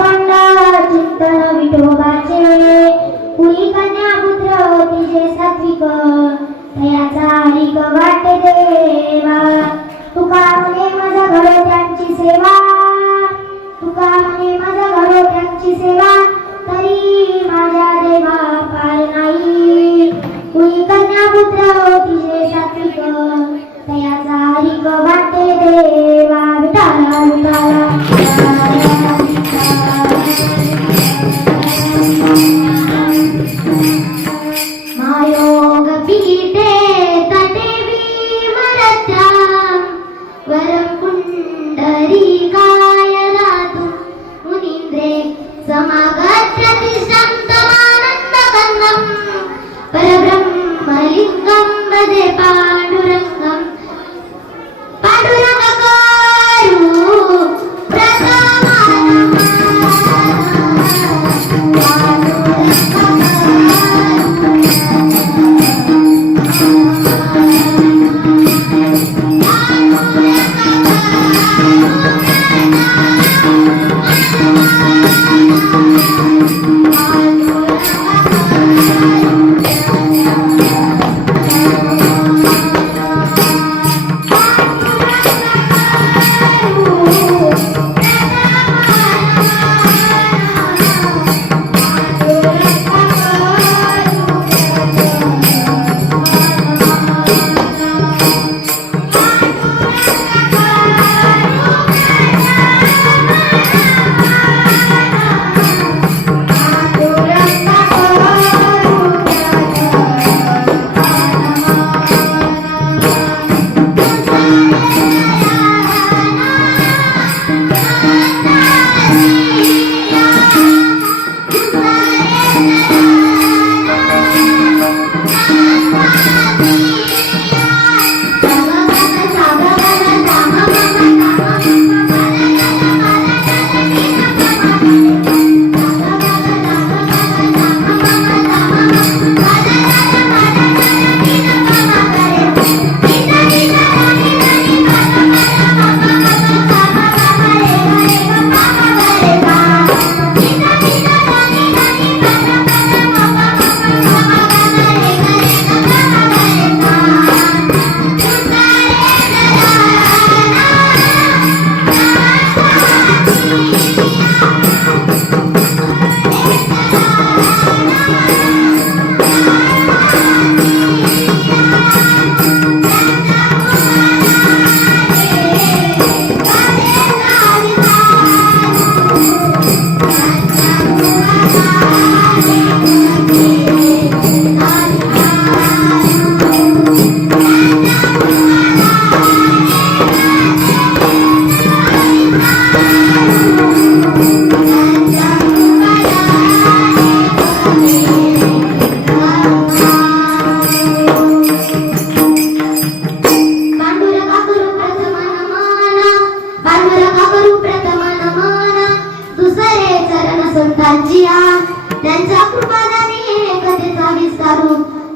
अखंड चिंतन विठोबाचे कुणी तिचे सात्विक तयाचा हरिक वाटे देवा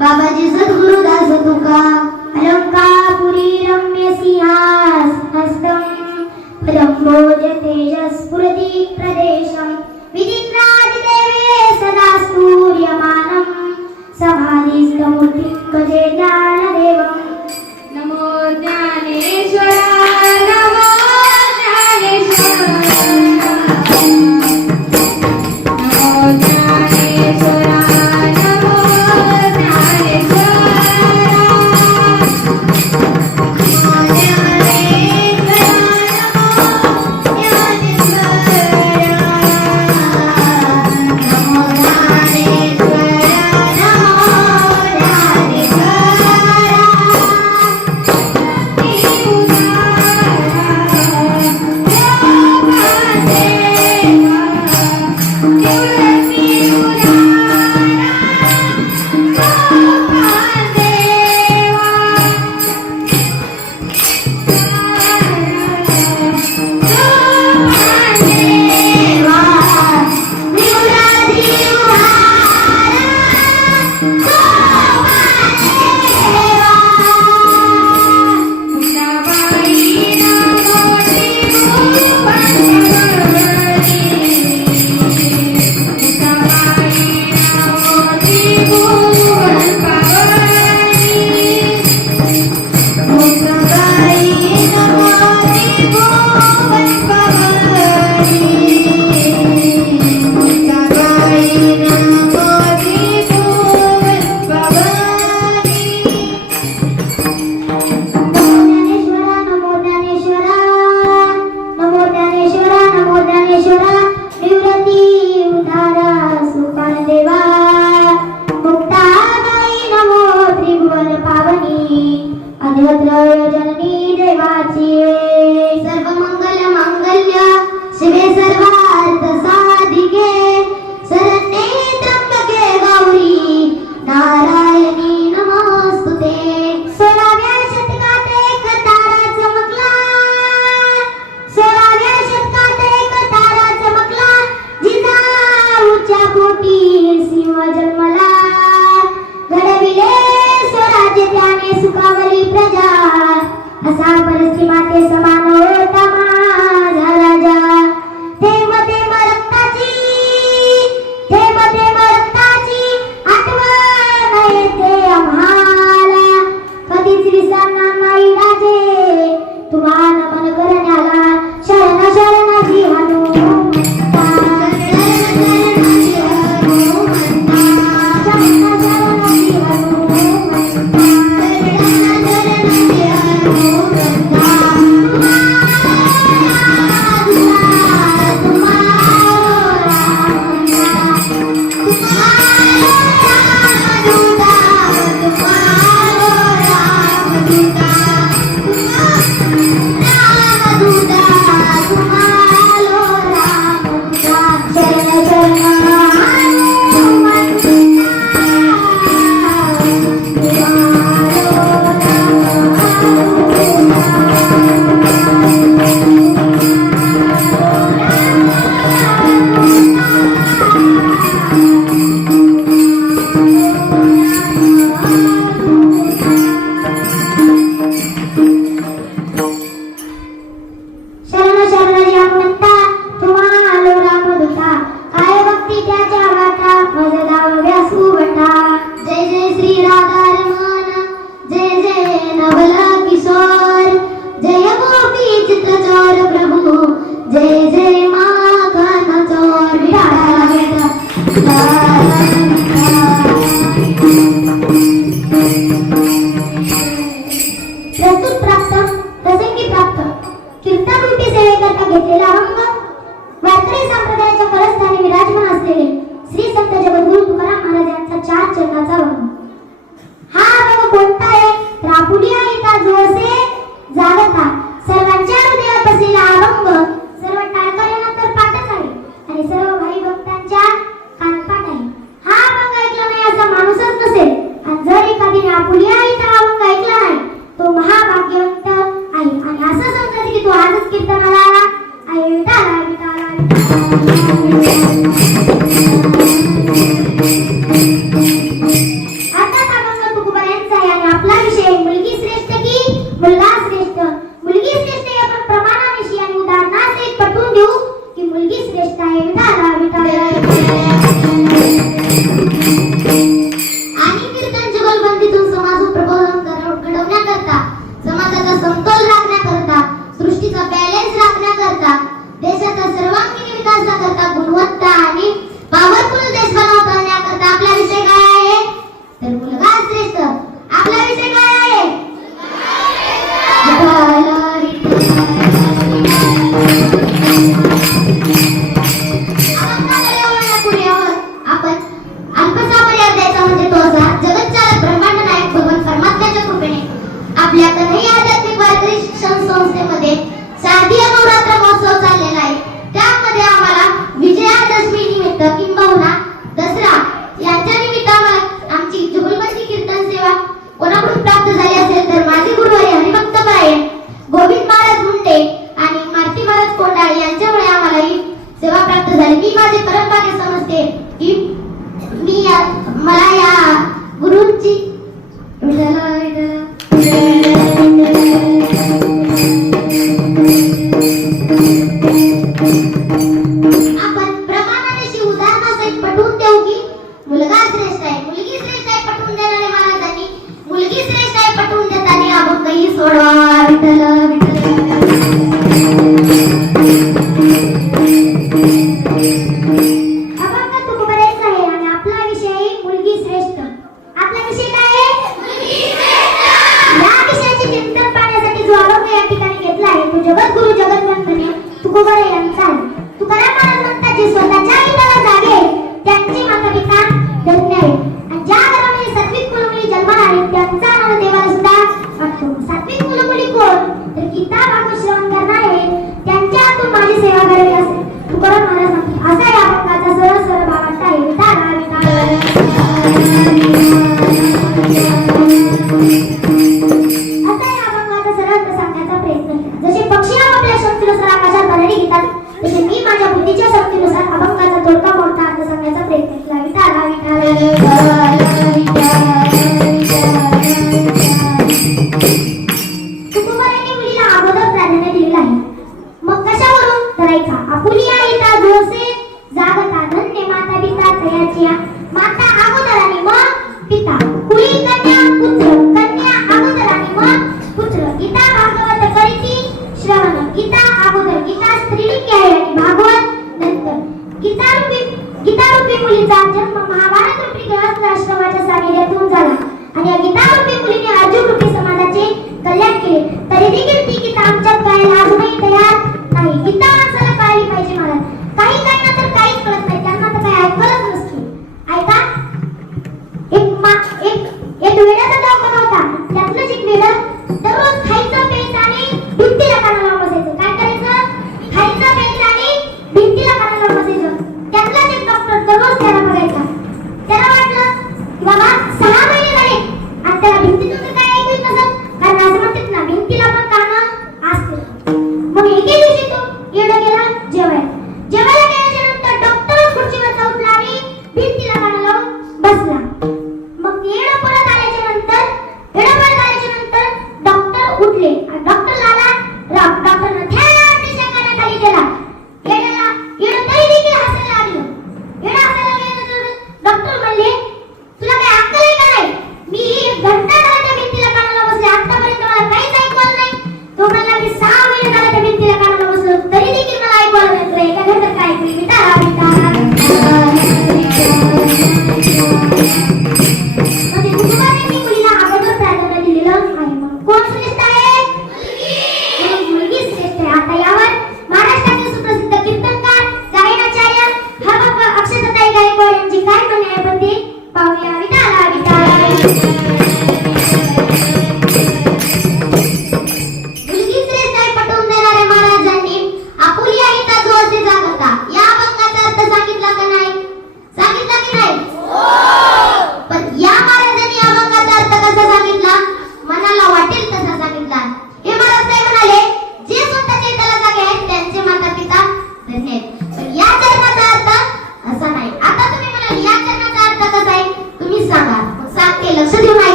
बाबाजी सद्गुरुदास तुका. असा परिस्थिती माते समान చేస్తాయి করো Música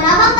Paraba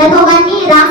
Lego 的